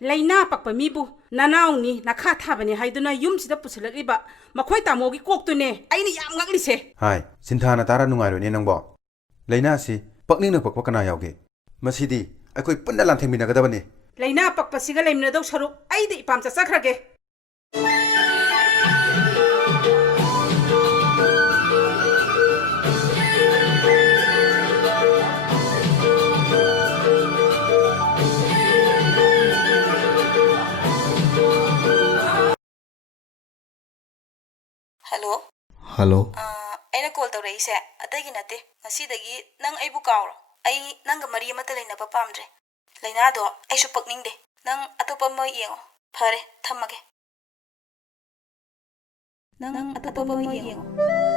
Laina pakpa mibu nanauni nakha thabani haiduna yumsida pusalakliba makhoi tamogi koktune aini yam ngaklise. Hai, Sinthana tara nungairone nangbo. Laina si pakningna pakpa kana yauge. Masidi akoi punna lanthengminagadabani. Laina pakpa siga leimnadau saruk aidi ipam chakhrage. Hello. Hello. Aina call tawra ise atagi nate ngasidagi nang aibu kawro ai nang mari amata leina pa pamdre leina do ai su pakningde nang atopa mo yengo phare thamage nang atopa mo yengo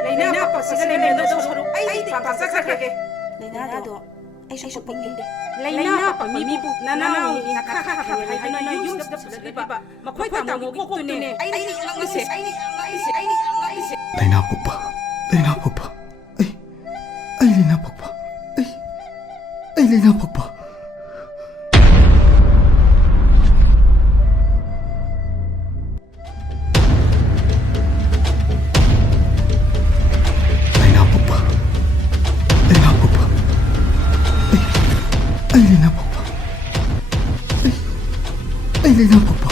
Laina pakpa siga leimnadau saruk aidi ipam chakhrage. leina do ai su pakningde Laina pakpa mibu nanauni nakha thabani haiduna yumsida pusalakliba makhoi tamogi koktune aini yam ngaklise. Laina Pukpa. Laina Pukpa. Ay Laina Pukpa. Ay Laina Pukpa. Laina Pukpa. Laina Pukpa. Ay Laina Pukpa. Ay Laina Pukpa.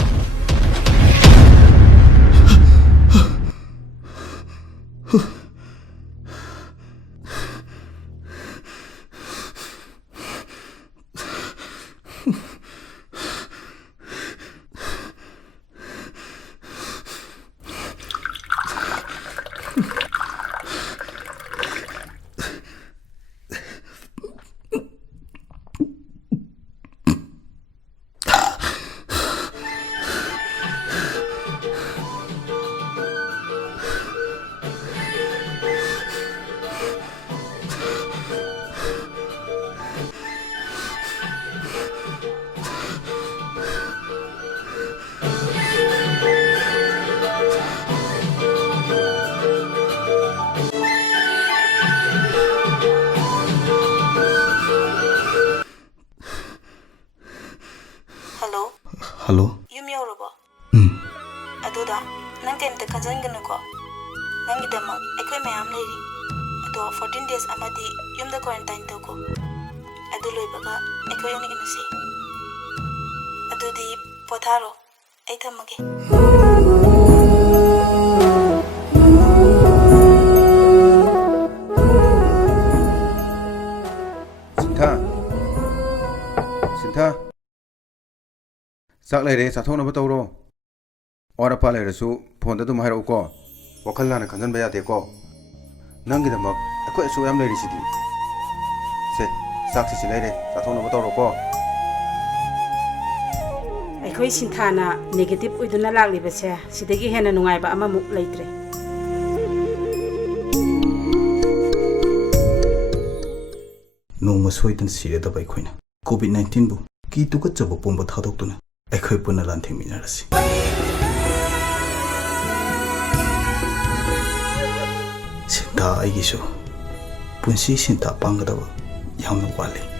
Hello. Hello. Yum yorobo aduda nang kemte kanjanganu ko nangi dama ekoi mayam leiri ado 14 days amadi yumda quarantine to ko adu loibaga ekoi ani ginuse adudi potharo ai thamage Sintha sak leire sathona batawro ora pa leire su phone da dum hairo ko wakal lana khanjan baya de ko nangi da mak akoi su yam leire sidi se sak si leire sathona batawro ko Akhoi Sinthana negative oiduna laklibase sidagi hena nungaiba amamuk leitre. Nongma soidan siredaba aikoina COVID-19 bu ki tukachaba pomba thadoktuna akhoi puna lanthengminarasi. Sinta aigisu punsi sinta pangadaba yamna wale.